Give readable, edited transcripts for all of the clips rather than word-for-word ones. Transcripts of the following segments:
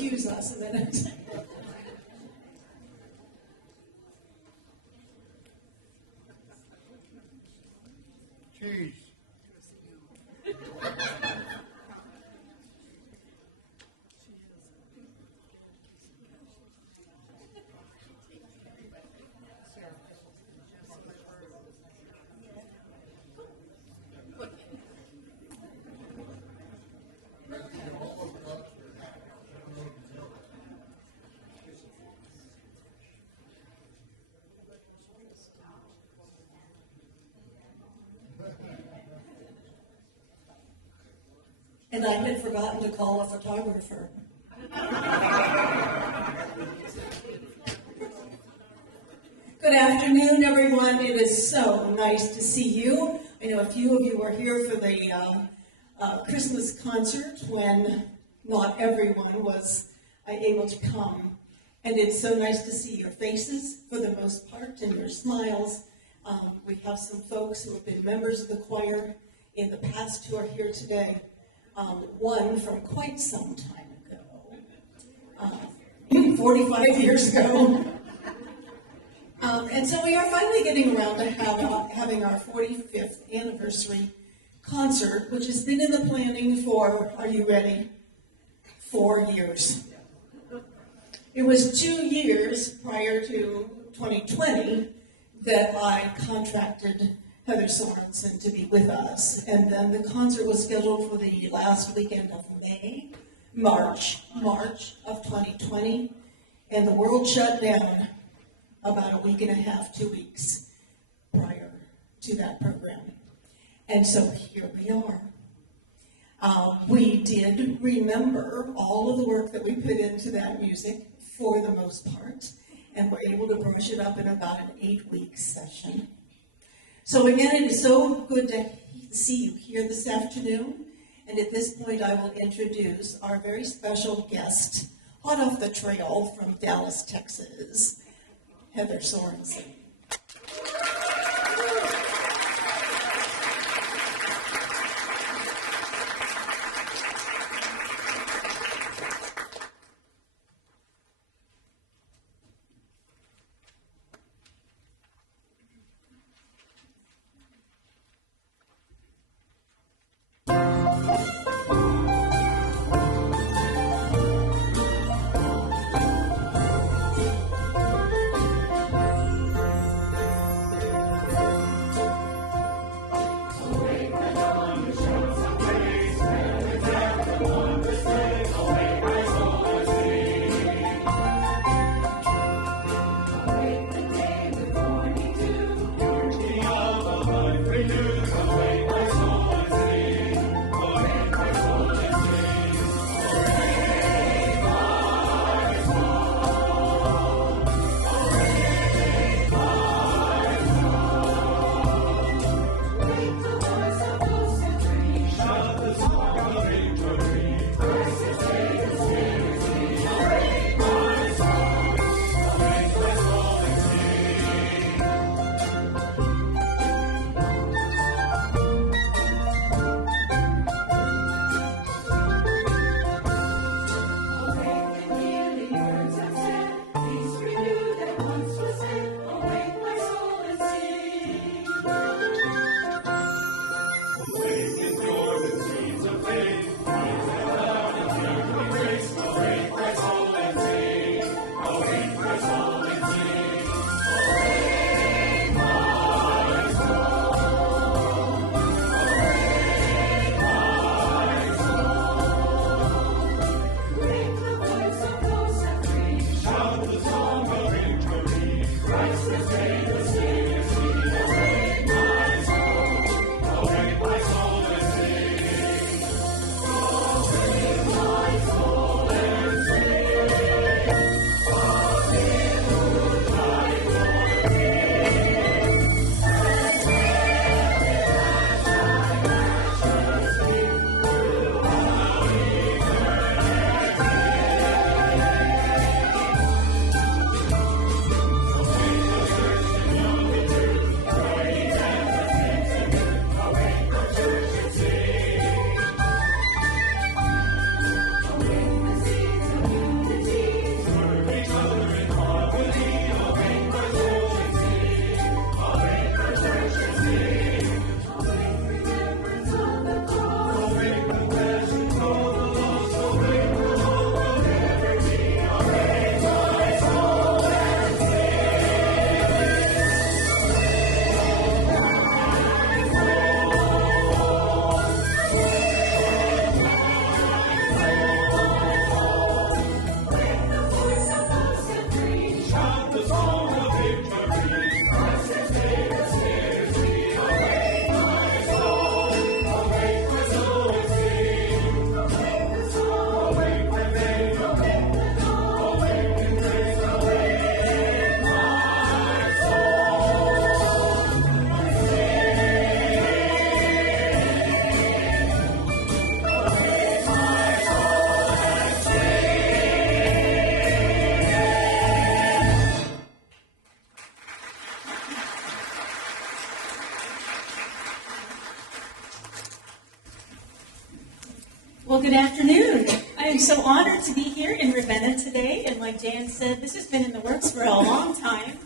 excuse us a minute. Cheese. And I had forgotten to call a photographer. Good afternoon, everyone. It is so nice to see you. I know a few of you were here for the Christmas concert when not everyone was able to come. And it's so nice to see your faces for the most part and your smiles. We have some folks who have been members of the choir in the past who are here today. One from quite some time ago, 45 years ago. And so we are finally getting around to having our 45th anniversary concert, which has been in the planning for, are you ready? 4 years. It was 2 years prior to 2020 that I contracted Heather Sorenson to be with us. And then the concert was scheduled for the last weekend of March of 2020. And the world shut down about a week and a half, 2 weeks prior to that program. And so here we are. We did remember all of the work that we put into that music for the most part, and were able to brush it up in about an 8-week session. So again, it is so good to see you here this afternoon. And at this point, I will introduce our very special guest, hot off the trail from Dallas, Texas, Heather Sorenson. Well, good afternoon. I am so honored to be here in Ravenna today, and like Jan said, this has been in the works for a long time,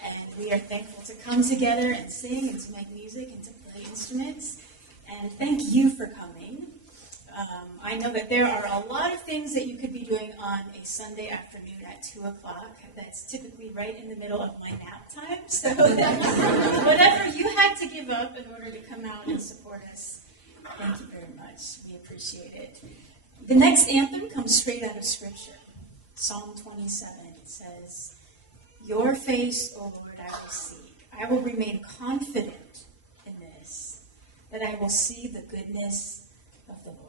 and we are thankful to come together and sing and to make music and to play instruments, and thank you for coming. I know that there are a lot of things that you could be doing on a Sunday afternoon at 2 o'clock. That's typically right in the middle of my nap time, so whatever you had to give up in order to come out and support us, thank you very much. We appreciate it. The next anthem comes straight out of Scripture. Psalm 27. It says, "Your face, O Lord, I will seek. I will remain confident in this, that I will see the goodness of the Lord."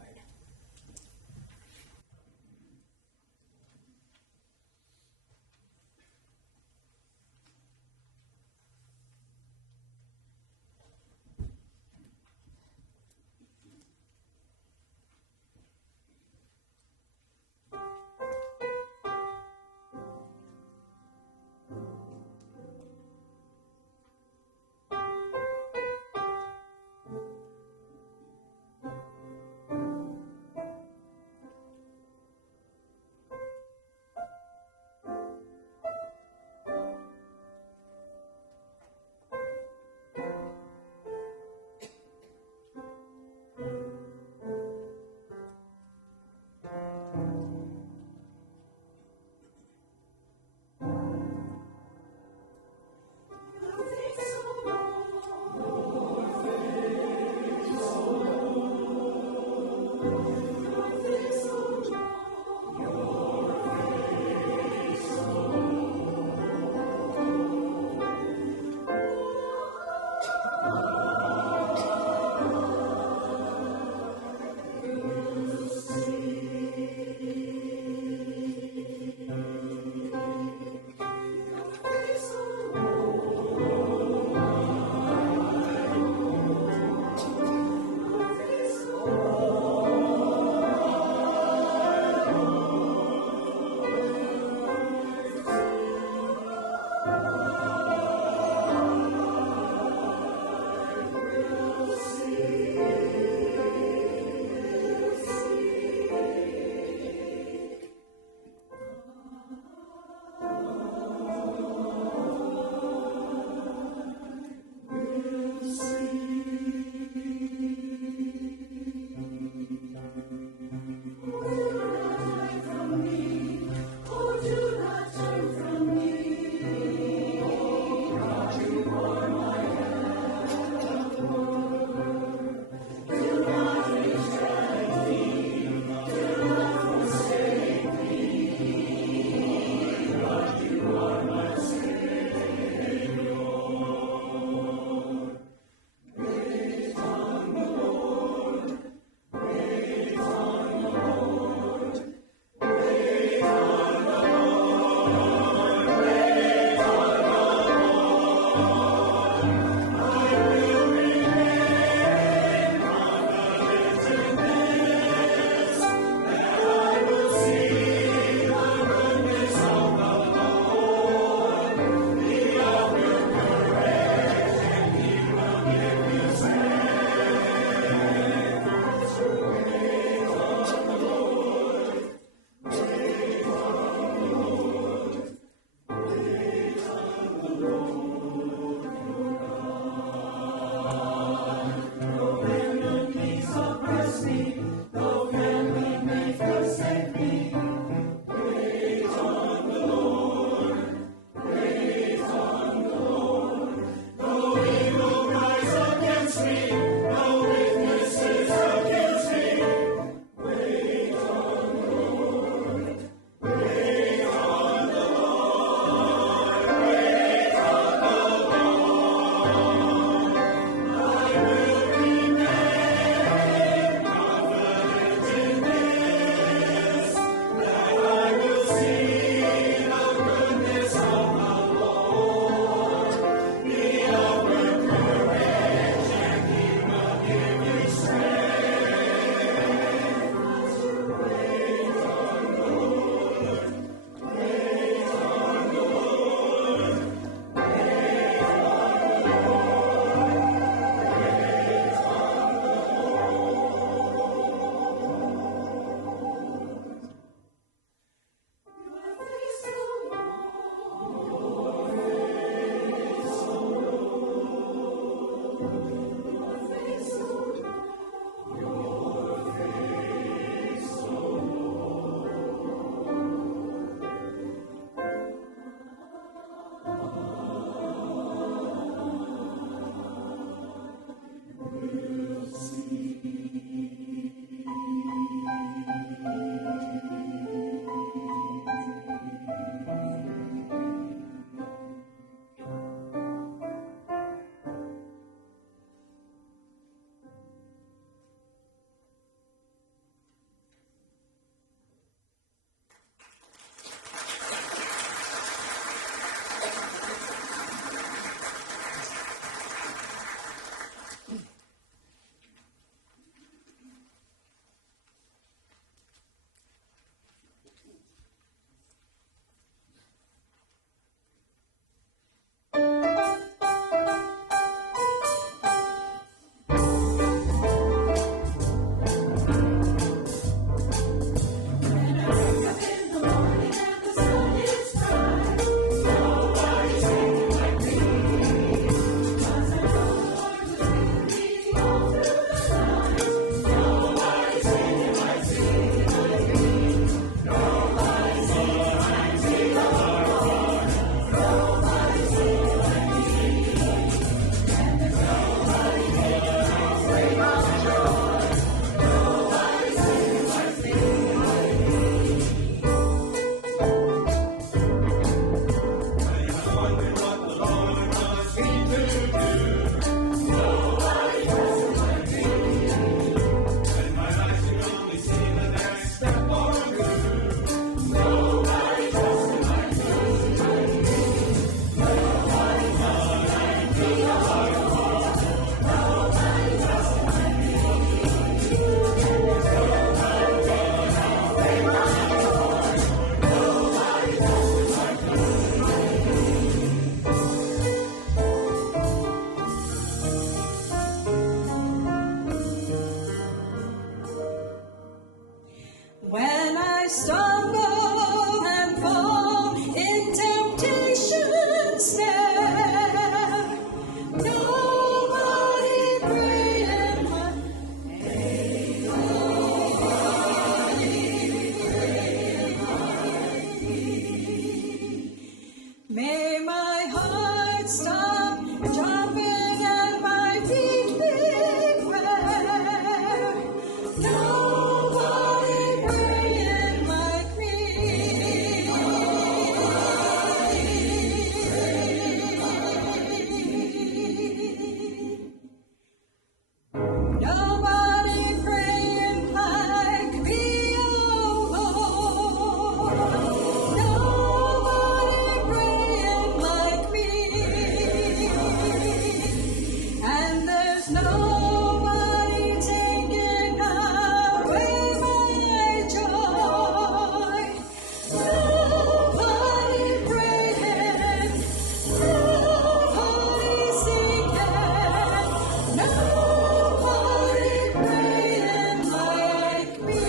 I stumble and fall in temptation's snare. Nobody praying my may my heart stop jumping and my feet beware. Nobody praying like me. Nobody praying like me, oh Lord. Nobody praying like me. And there's nobody taking away my joy. Nobody praying, nobody singing, nobody praying like me.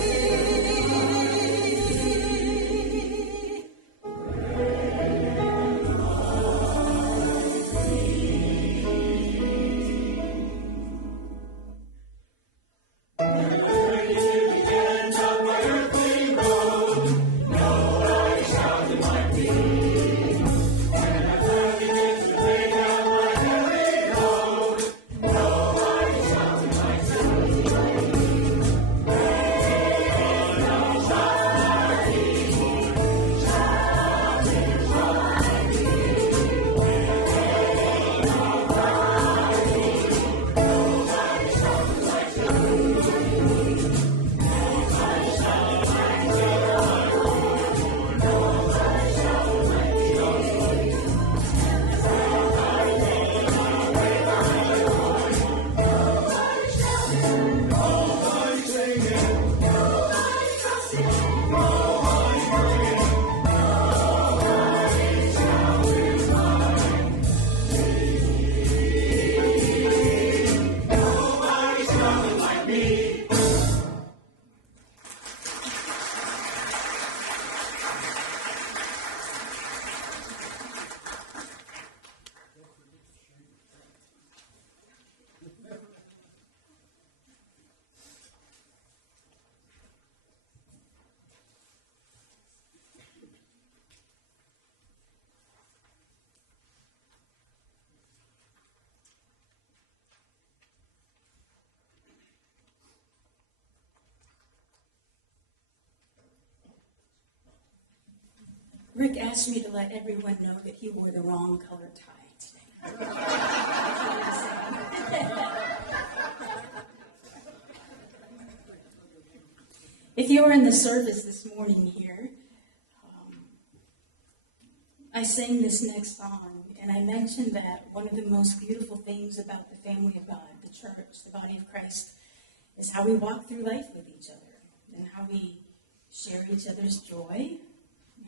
Rick asked me to let everyone know that he wore the wrong color tie today. If you were in the service this morning here, I sang this next song, and I mentioned that one of the most beautiful things about the family of God, the church, the body of Christ, is how we walk through life with each other, and how we share each other's joy,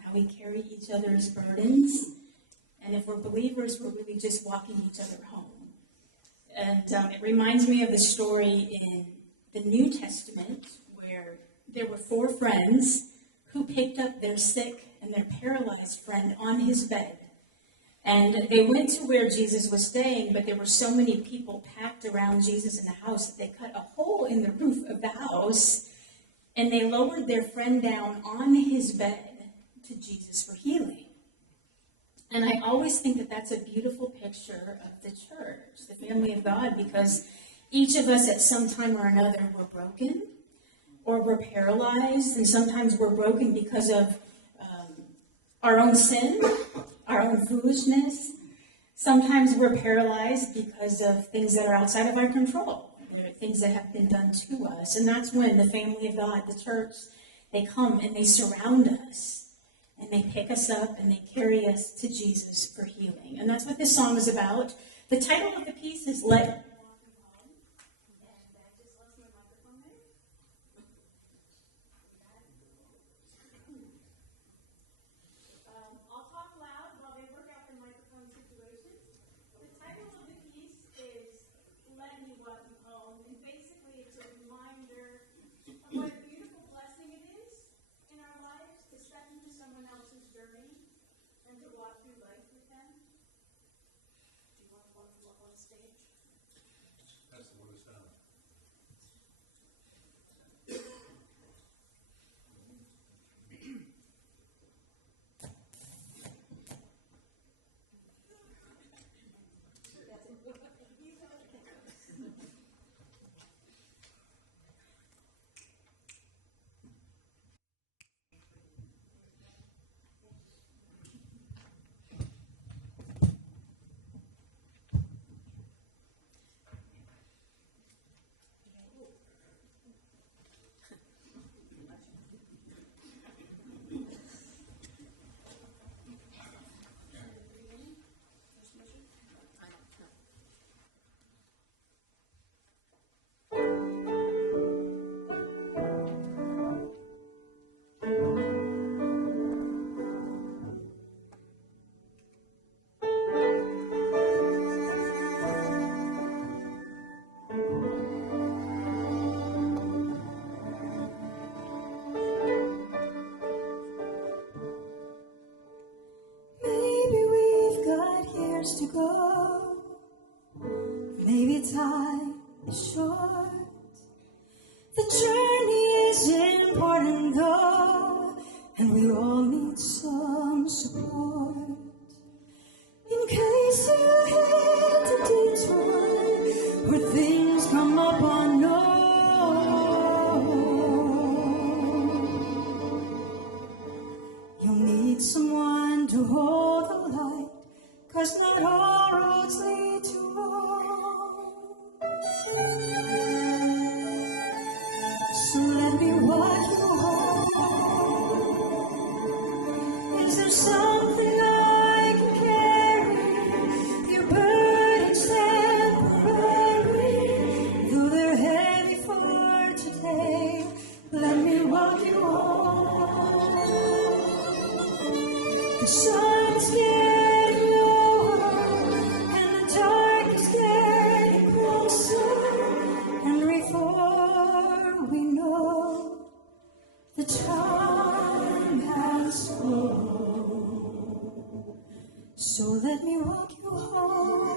how we carry each other's burdens, and if we're believers, we're really just walking each other home. And it reminds me of the story in the New Testament where there were 4 friends who picked up their sick and their paralyzed friend on his bed. And they went to where Jesus was staying, but there were so many people packed around Jesus in the house that they cut a hole in the roof of the house, and they lowered their friend down on his bed to Jesus for healing. And I always think that that's a beautiful picture of the church, the family of God, because each of us at some time or another were broken, or we're paralyzed, and sometimes we're broken because of our own sin, our own foolishness. Sometimes we're paralyzed because of things that are outside of our control. There are things that have been done to us. And that's when the family of God, the church, they come and they surround us. And they pick us up and they carry us to Jesus for healing. And that's what this song is about. The title of the piece is Let is short. The journey is important though, and we all need some support. In case you hit the detour where things come up unknown, you'll need someone to hold the light, 'cause not all roads lead to Rome. So let me walk you home. Is there something I can carry? Your burdens temporary, though they're heavy for today. Let me walk you home. The sun's getting lower, and the dark is getting closer, and before we know, the time has flown. So let me walk you home.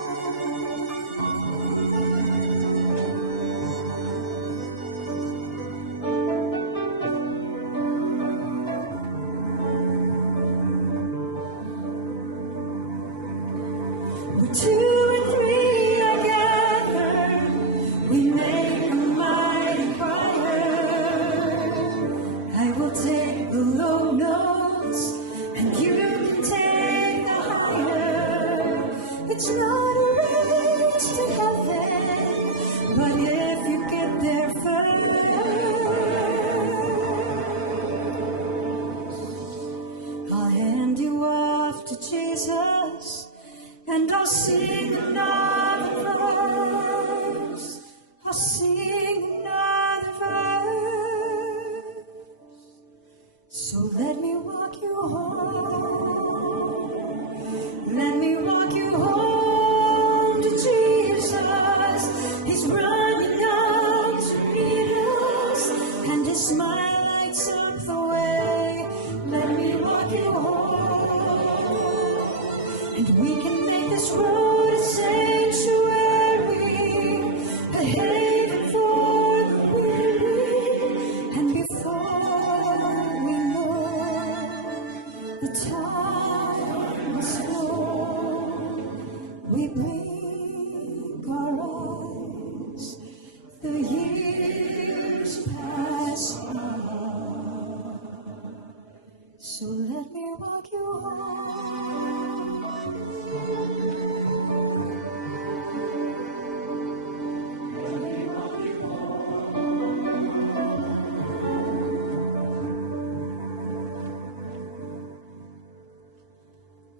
Where two and three are gathered, we make a mighty choir. I will take the low notes, and you can take the higher. It's not a race to heaven, but if you get there first, I'll hand you off to Jesus, and I'll sing another verse. I'll sing another verse. So let me walk you home. Let me walk you home to Jesus. He's running out to meet us, and his smile lights up the way. Let me walk you home, and we can make this road a sanctuary, a haven for the weary, and before we know, the time is flown. We blink our eyes, the years pass by. So let me walk you home.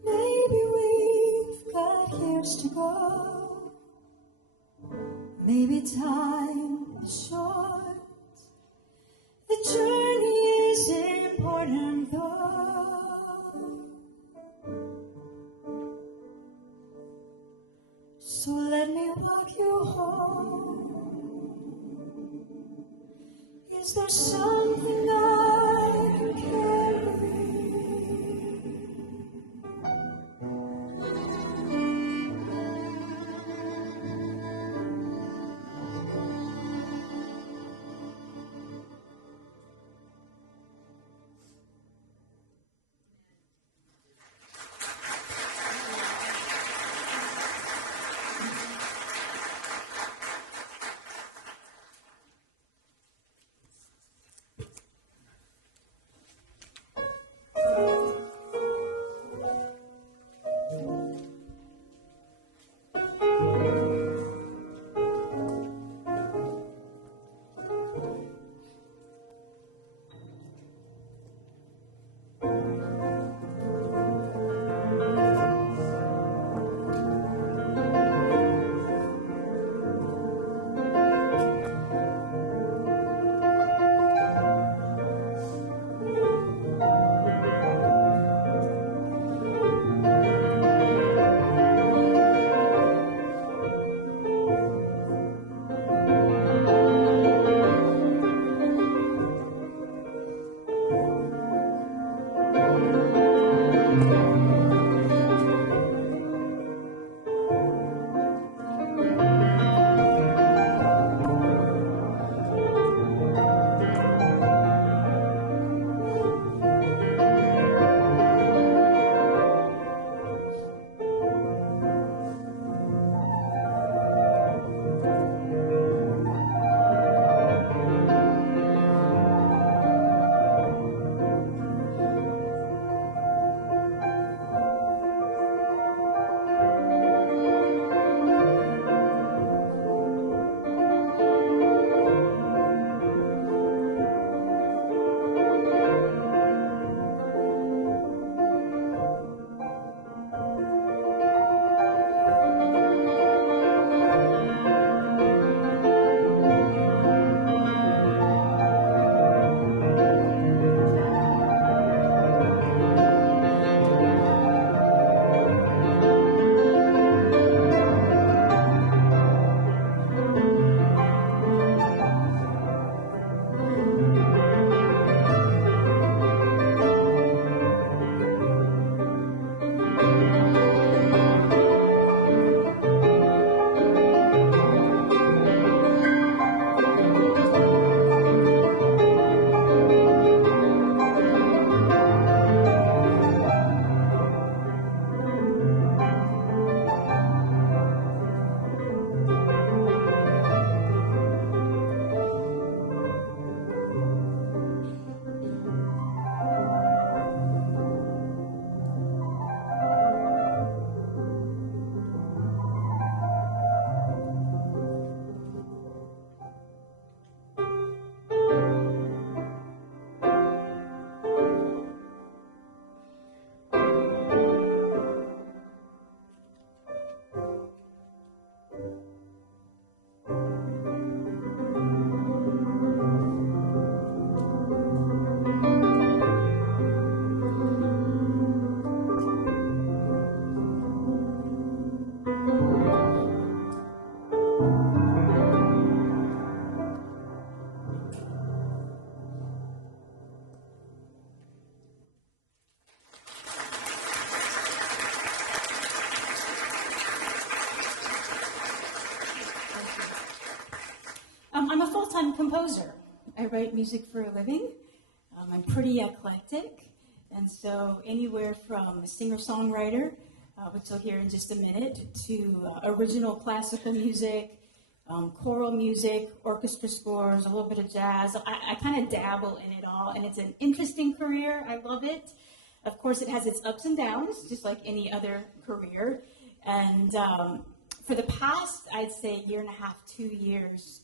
Maybe we've got years to go. Maybe time is short. The journey is important though. So let me walk you home. Is there something I can carry? composer. I write music for a living. I'm pretty eclectic, and so anywhere from a singer-songwriter, which you'll hear in just a minute, to original classical music, choral music, orchestra scores, a little bit of jazz. I kind of dabble in it all, and it's an interesting career. I love it. Of course, it has its ups and downs, just like any other career. And for the past, I'd say, year and a half, 2 years,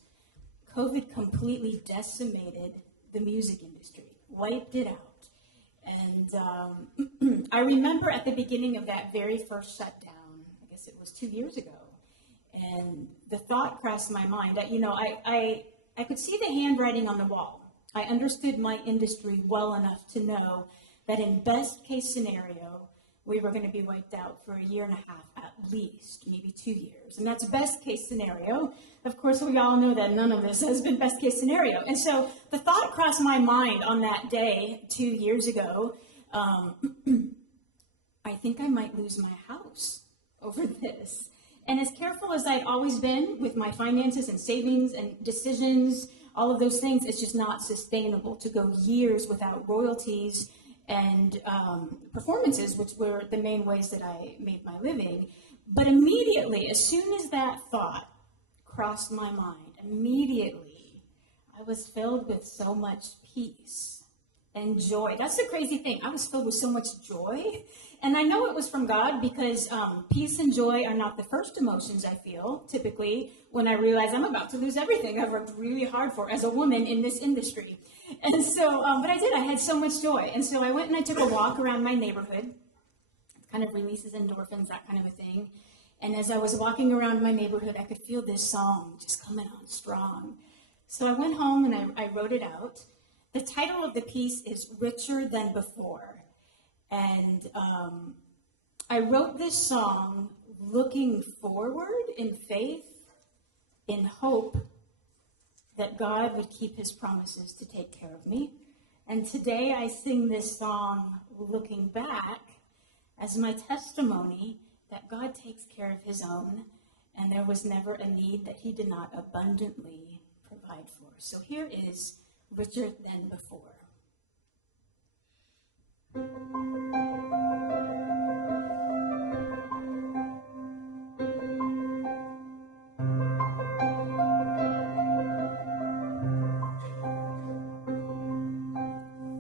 COVID completely decimated the music industry, wiped it out. And I remember at the beginning of that very first shutdown, I guess it was 2 years ago, and the thought crossed my mind that, I could see the handwriting on the wall. I understood my industry well enough to know that in best case scenario, we were going to be wiped out for a year and a half at least, maybe 2 years. And that's best case scenario. Of course, we all know that none of this has been best case scenario. And so the thought crossed my mind on that day 2 years ago, I think I might lose my house over this. And as careful as I'd always been with my finances and savings and decisions, all of those things, it's just not sustainable to go years without royalties and performances, which were the main ways that I made my living. But immediately, as soon as that thought crossed my mind, immediately I was filled with so much peace and joy. That's the crazy thing. I was filled with so much joy. And I know it was from God because peace and joy are not the first emotions I feel, typically, when I realize I'm about to lose everything I've worked really hard for as a woman in this industry. And so, but I did. I had so much joy. And so I went and I took a walk around my neighborhood. It kind of releases endorphins, that kind of a thing. And as I was walking around my neighborhood, I could feel this song just coming on strong. So I went home and I wrote it out. The title of the piece is Richer Than Before. And I wrote this song looking forward in faith, in hope that God would keep his promises to take care of me. And today I sing this song looking back as my testimony that God takes care of his own, and there was never a need that he did not abundantly provide for. So here is Richer Than Before.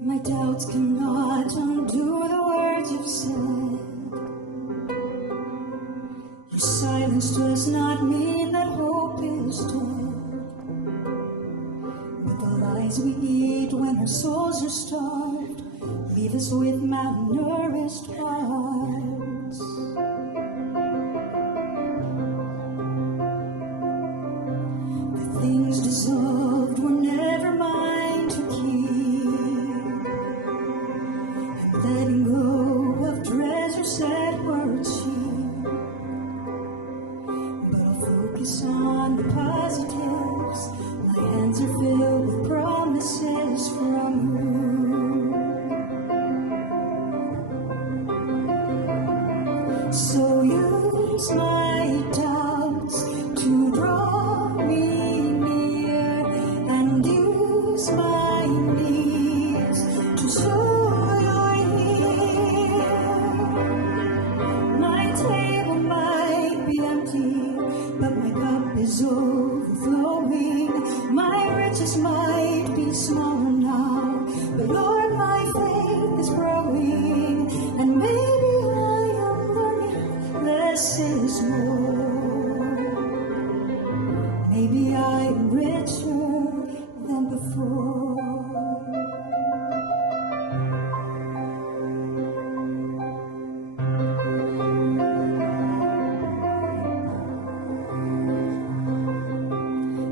My doubts cannot undo the words you've said. Your silence does not mean that hope is dead. But the lies we eat when our souls are starved leave us with malnourished hearts. The things dissolved were never mine to keep. And letting go of treasures that were cheap. But I'll focus on the positives. My hands are filled with promises from you. So use my doubts to draw me near, and use my needs to show you're here. My table might be empty, but my cup is overflowing. My riches might be small now, but Lord, my faith is growing, and maybe less is more. Maybe I'm richer than before.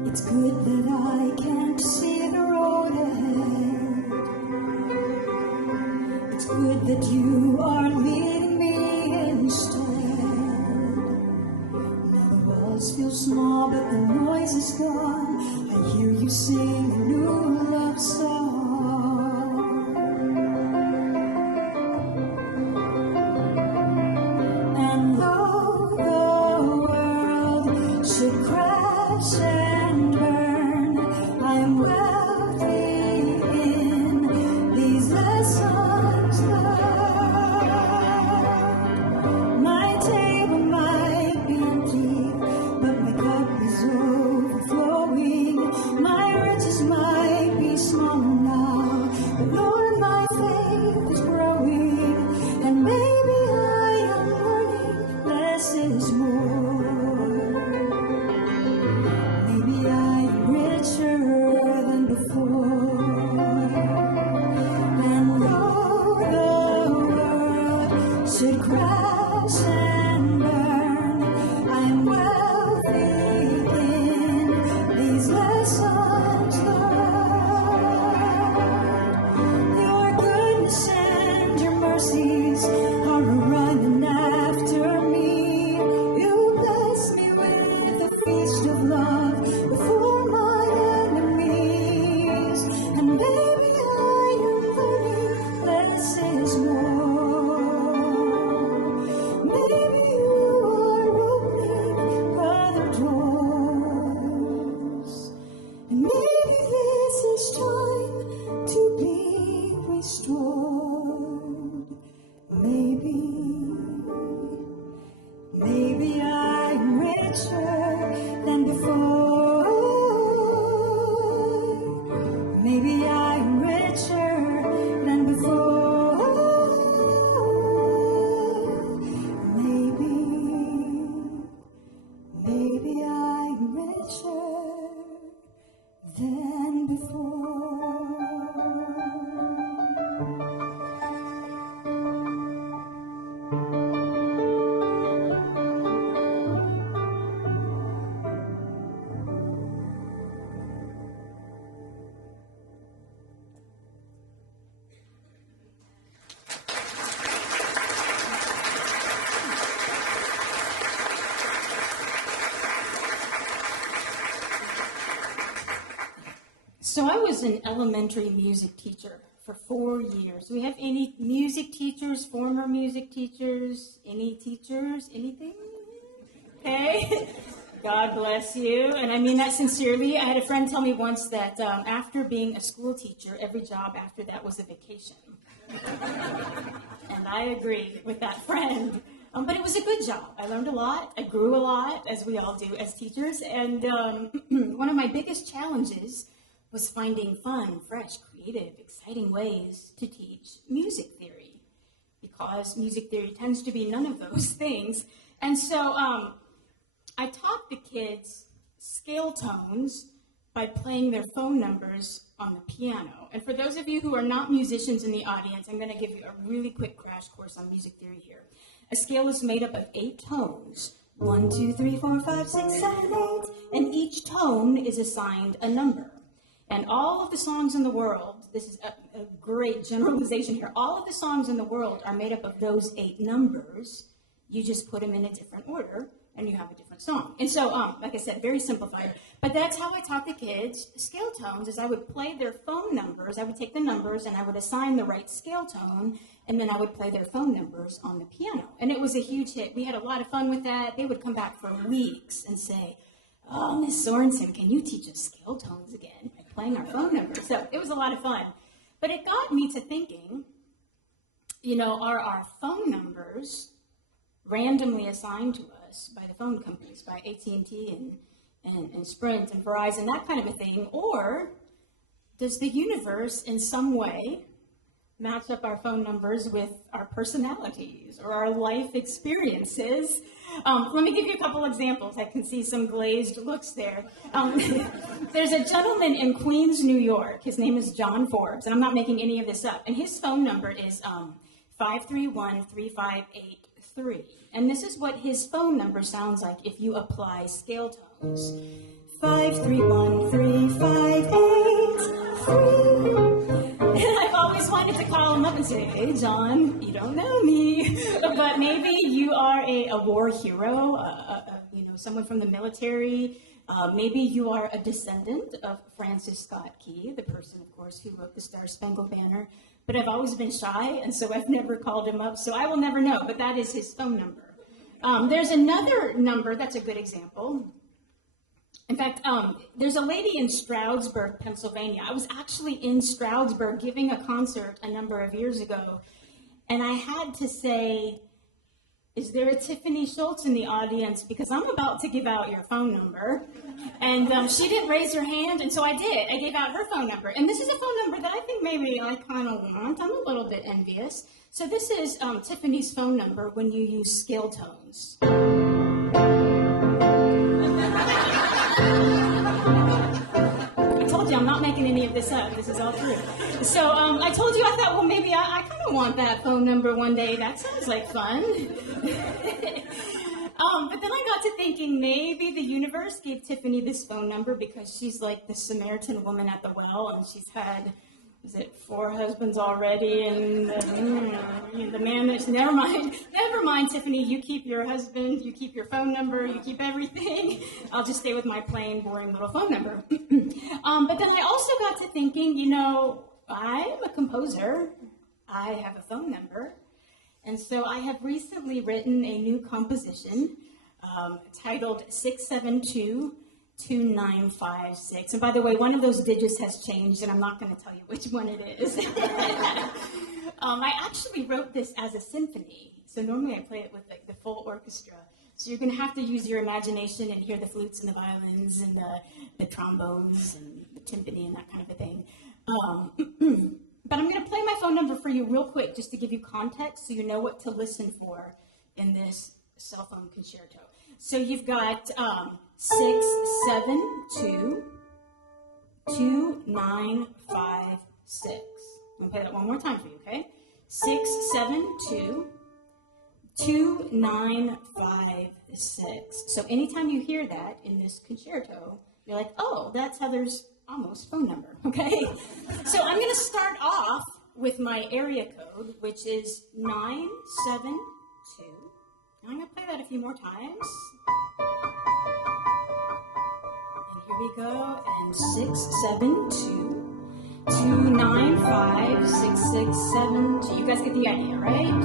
It's good that I can't see the road ahead. It's good that you are leading me instead. Feel small, but the noise is gone. I hear you sing a new love song. And though the world should crash and burn, I am destroyed. Maybe I'm richer than before. Maybe I'm richer than before. Maybe I'm richer than before. So I was an elementary music teacher for 4 years. Do we have any music teachers, former music teachers, any teachers, anything? Okay. God bless you. And I mean that sincerely. I had a friend tell me once that after being a school teacher, every job after that was a vacation. And I agree with that friend. But it was a good job. I learned a lot. I grew a lot, as we all do as teachers. And one of my biggest challenges was finding fun, fresh, creative, exciting ways to teach music theory, because music theory tends to be none of those things. And so I taught the kids scale tones by playing their phone numbers on the piano. And for those of you who are not musicians in the audience, I'm going to give you a really quick crash course on music theory here. A scale is made up of 8 tones. 1, 2, 3, 4, 5, 6, 7, 8. And each tone is assigned a number. And all of the songs in the world, this is a great generalization here, all of the songs in the world are made up of those 8 numbers. You just put them in a different order, and you have a different song. And so, like I said, very simplified. But that's how I taught the kids scale tones, is I would play their phone numbers. I would take the numbers, and I would assign the right scale tone, and then I would play their phone numbers on the piano. And it was a huge hit. We had a lot of fun with that. They would come back for weeks and say, "Oh, Miss Sorenson, can you teach us scale tones again?" Playing our phone numbers. So it was a lot of fun. But it got me to thinking, are our phone numbers randomly assigned to us by the phone companies, by AT&T and Sprint and Verizon, that kind of a thing? Or does the universe in some way match up our phone numbers with our personalities or our life experiences? Let me give you a couple examples. I can see some glazed looks there. There's a gentleman in Queens, New York. His name is John Forbes, and I'm not making any of this up. And his phone number is 531-3583. And this is what his phone number sounds like if you apply scale tones. 531-3583. And I've always wanted to call him up and say, "Hey, John, you don't know me, but maybe you are a war hero, someone from the military. Maybe you are a descendant of Francis Scott Key, the person, of course, who wrote the Star-Spangled Banner." But I've always been shy, and so I've never called him up, so I will never know, but that is his phone number. There's another number that's a good example. In fact, there's a lady in Stroudsburg, Pennsylvania. I was actually in Stroudsburg giving a concert a number of years ago, and I had to say, "Is there a Tiffany Schultz in the audience? Because I'm about to give out your phone number." And she didn't raise her hand, and so I did. I gave out her phone number. And this is a phone number that I think maybe I kind of want. I'm a little bit envious. So this is Tiffany's phone number when you use scale tones. I told you I'm not making any of this up. This is all true. So I told you, I thought, well, maybe I kind of want that phone number one day. That sounds like fun. But then I got to thinking maybe the universe gave Tiffany this phone number because she's like the Samaritan woman at the well, and she's had, 4 husbands already, and the man that's, never mind, Tiffany, you keep your husband, you keep your phone number, you keep everything. I'll just stay with my plain, boring little phone number. But then I also got to thinking, I'm a composer. I have a phone number. And so I have recently written a new composition titled 672 2956. And by the way, one of those digits has changed, and I'm not going to tell you which one it is. I actually wrote this as a symphony. So normally I play it with like the full orchestra. So you're going to have to use your imagination and hear the flutes and the violins and the trombones and the timpani and that kind of a thing. But I'm going to play my phone number for you real quick just to give you context so you know what to listen for in this cell phone concerto. So you've got 672 2956. I'm going to play that one more time for you, okay? 672 2956. So anytime you hear that in this concerto, you're like, oh, that's Heather's almost phone number, okay? So I'm going to start off with my area code, which is 972. And I'm going to play that a few more times. And here we go. And 672 295 6672. You guys get the idea, right?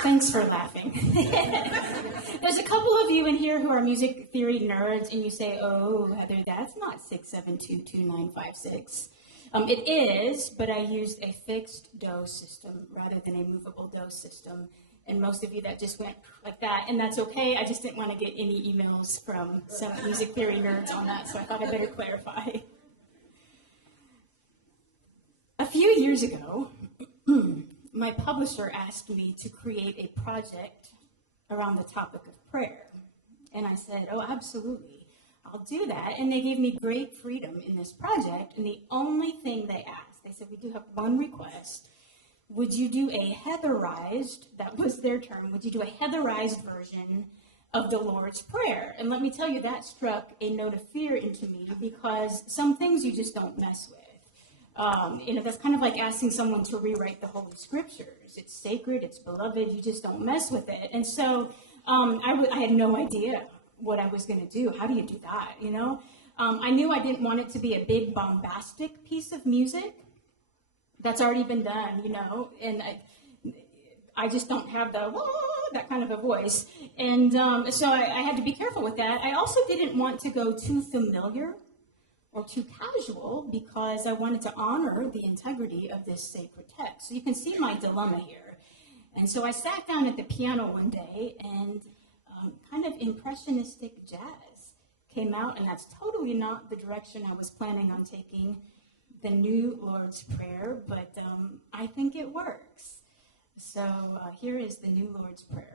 Thanks for laughing. There's a couple of you in here who are music theory nerds, and you say, oh, Heather, that's not 6722956. It is, but I used a fixed dose system rather than a movable dose system. And most of you that just went like that, and that's okay. I just didn't want to get any emails from some music theory nerds on that, so I thought I'd better clarify. A few years ago, my publisher asked me to create a project around the topic of prayer. And I said, oh, absolutely, I'll do that. And they gave me great freedom in this project. And the only thing they asked, they said, we do have one request. Would you do a Heatherized, that was their term, would you do a Heatherized version of the Lord's Prayer? And let me tell you, that struck a note of fear into me because some things you just don't mess with. That's kind of like asking someone to rewrite the Holy Scriptures. It's sacred, it's beloved, you just don't mess with it. And so I had no idea what I was going to do. How do you do that, you know? I knew I didn't want it to be a big bombastic piece of music. That's already been done, you know, and I just don't have the, have that kind of a voice. And so I had to be careful with that. I also didn't want to go too familiar or too casual because I wanted to honor the integrity of this sacred text. So you can see my dilemma here. And so I sat down at the piano one day and kind of impressionistic jazz came out, and that's totally not the direction I was planning on taking the new Lord's Prayer, but I think it works. So here is the new Lord's Prayer.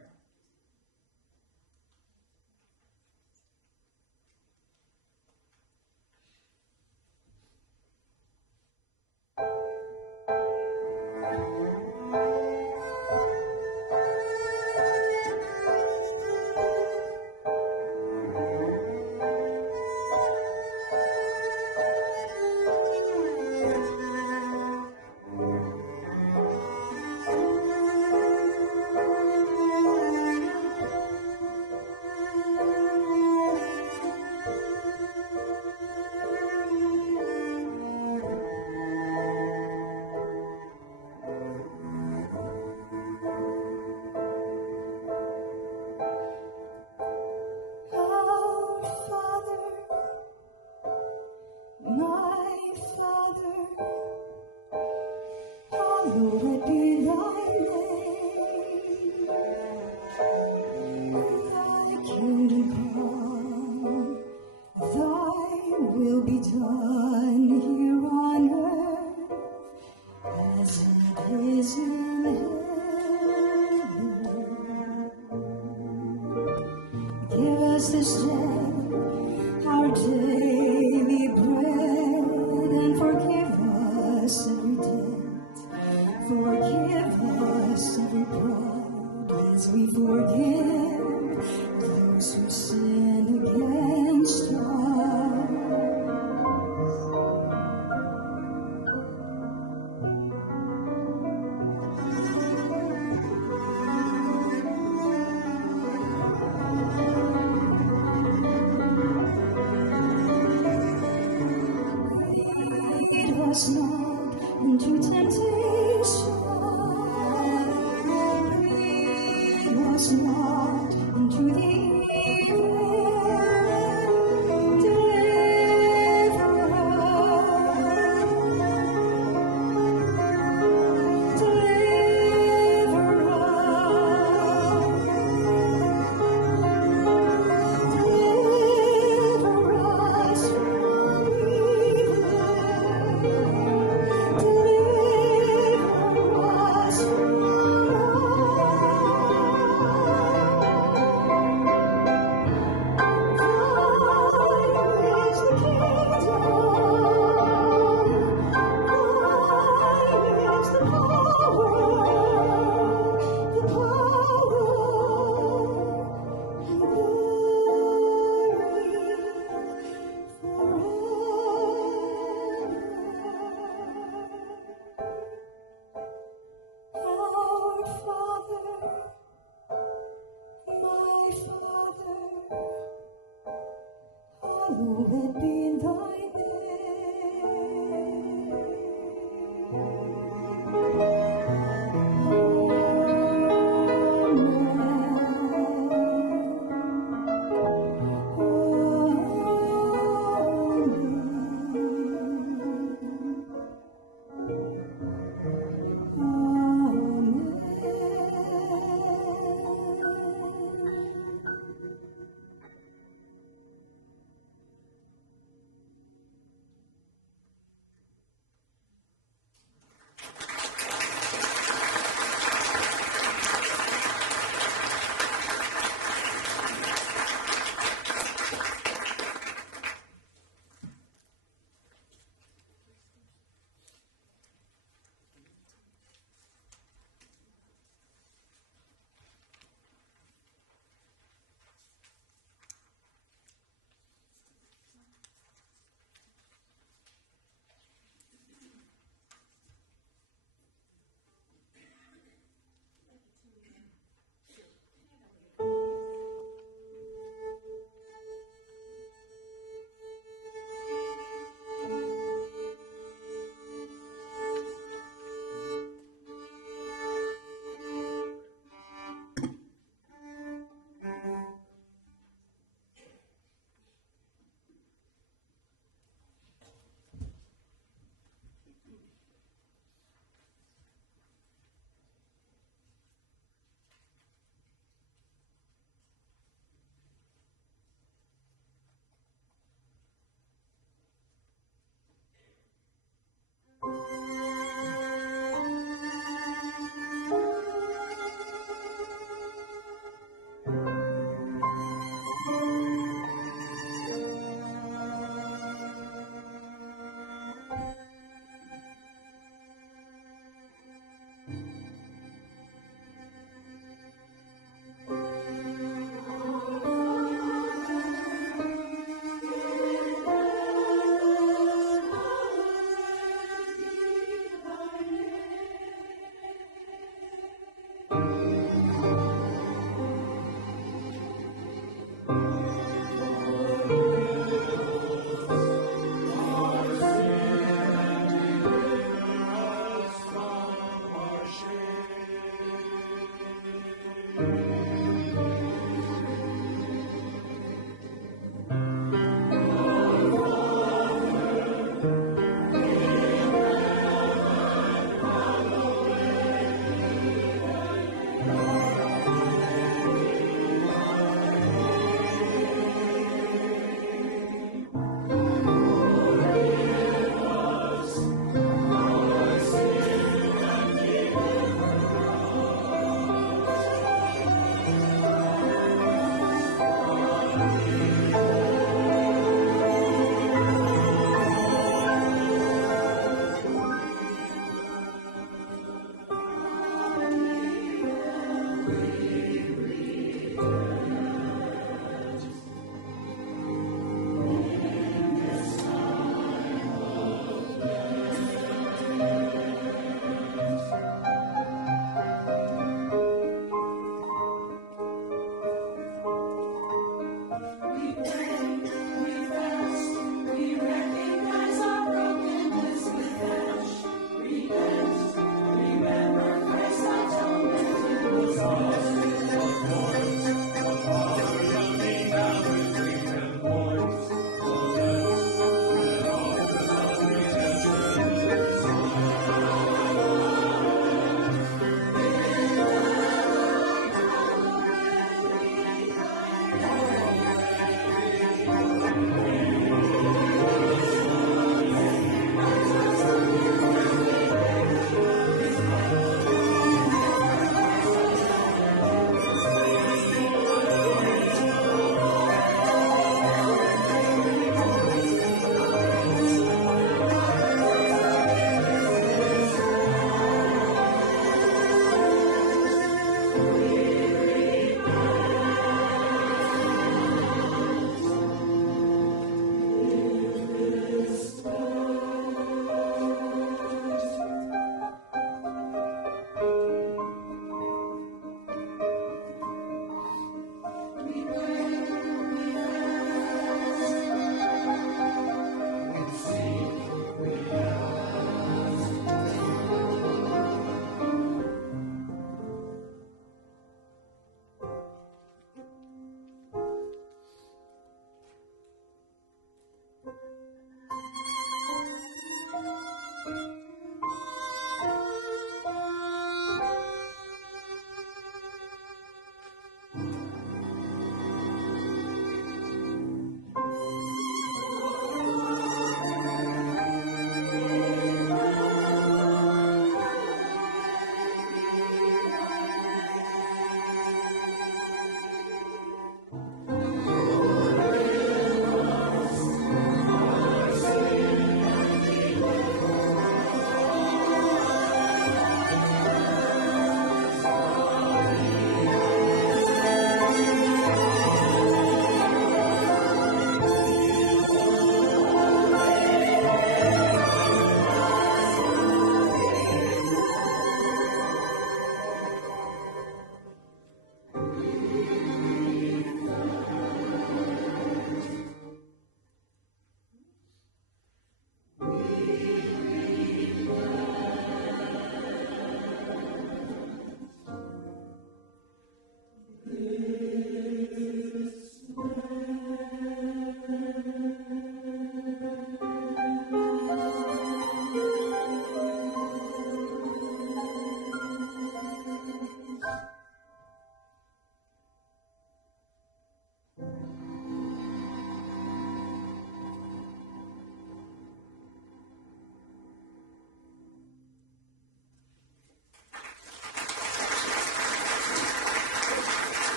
Worship.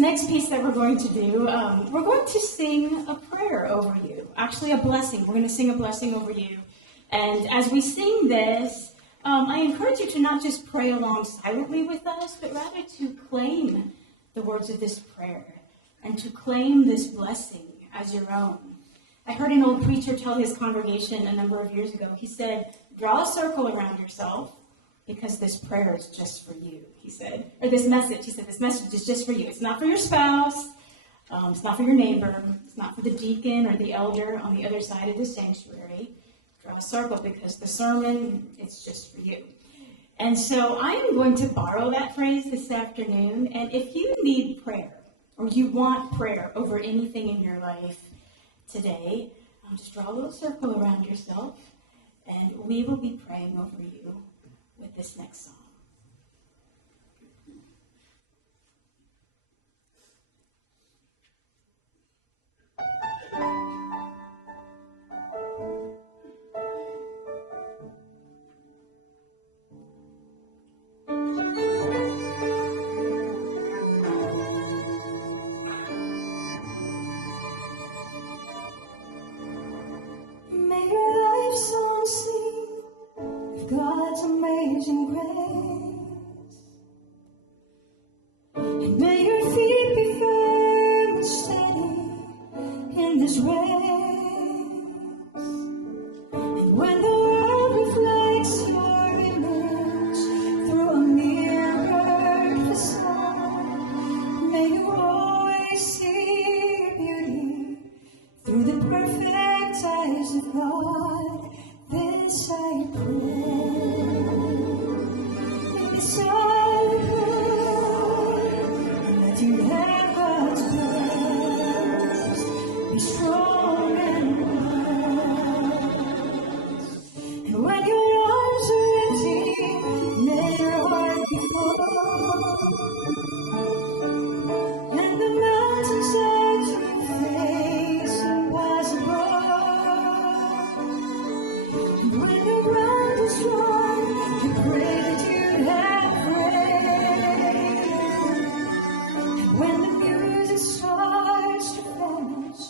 next piece that we're going to do, we're going to sing a prayer over you. Actually, a blessing. We're going to sing a blessing over you. And as we sing this, I encourage you to not just pray along silently with us, but rather to claim the words of this prayer and to claim this blessing as your own. I heard an old preacher tell his congregation a number of years ago, he said, draw a circle around yourself because this prayer is just for you, he said. Or this message, he said, this message is just for you. It's not for your spouse. It's not for your neighbor. It's not for the deacon or the elder on the other side of the sanctuary. Draw a circle because the sermon, it's just for you. And so I am going to borrow that phrase this afternoon. And if you need prayer or you want prayer over anything in your life today, just draw a little circle around yourself and we will be praying over you with this next song. May your life song sing of God's amazing grace. And may your feet be firm and steady in this race. And when the world reflects your image through a mirrored facade, may you always see your beauty through the perfect eyes of God. This I pray. This I pray. That you have God's grace. Be strong and wise. And when your arms are empty, may your heart be full. And the mountains that you face impossible. And when the ground is strong, I pray that you have faith. And when the music starts to vanish,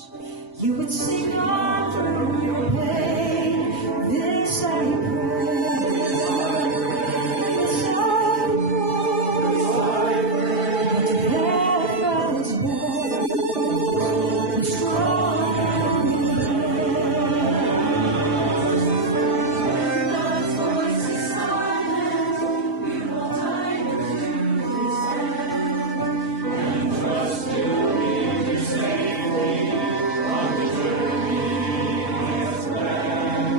you would sing on through your pain. This I pray. This I pray. That you have God's grace. Be strong and God's voice is silent. We will hide to His hand and trust to Him to save me on the journey He has planned.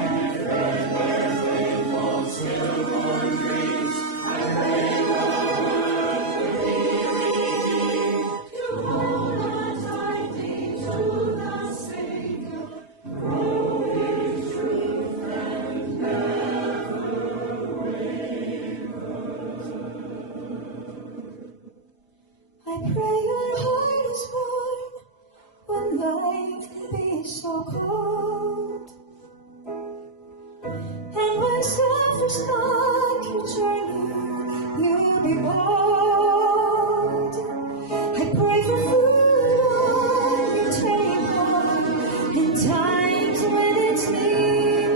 And if earth bears faithful stillborn dreams, I pray the world would be redeemed. To hold on tightly to the Savior, growing truth and never waver. I pray your heart is warm when life can be so cold, and when suffers not your journey will be bold. I pray for food on your table in times when it's need,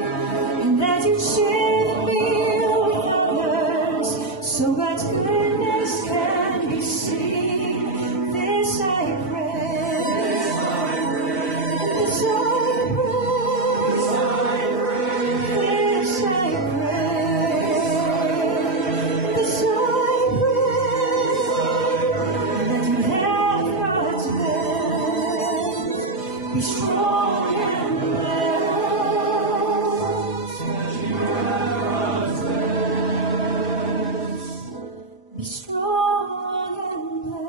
and that you share the meal with others so God's goodness can be seen. This I pray. This I pray. This I pray. This I pray. That you have God's grace. Be strong and blessed. Be strong and blessed.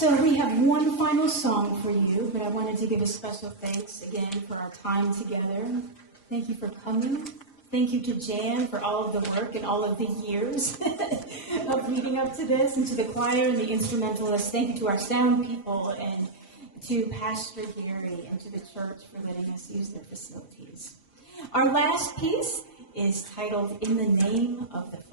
So we have one final song for you, but I wanted to give a special thanks again for our time together. Thank you for coming. Thank you to Jan for all of the work and all of the years of leading up to this, and to the choir and the instrumentalists. Thank you to our sound people and to Pastor Gary and to the church for letting us use their facilities. Our last piece is titled In the Name of the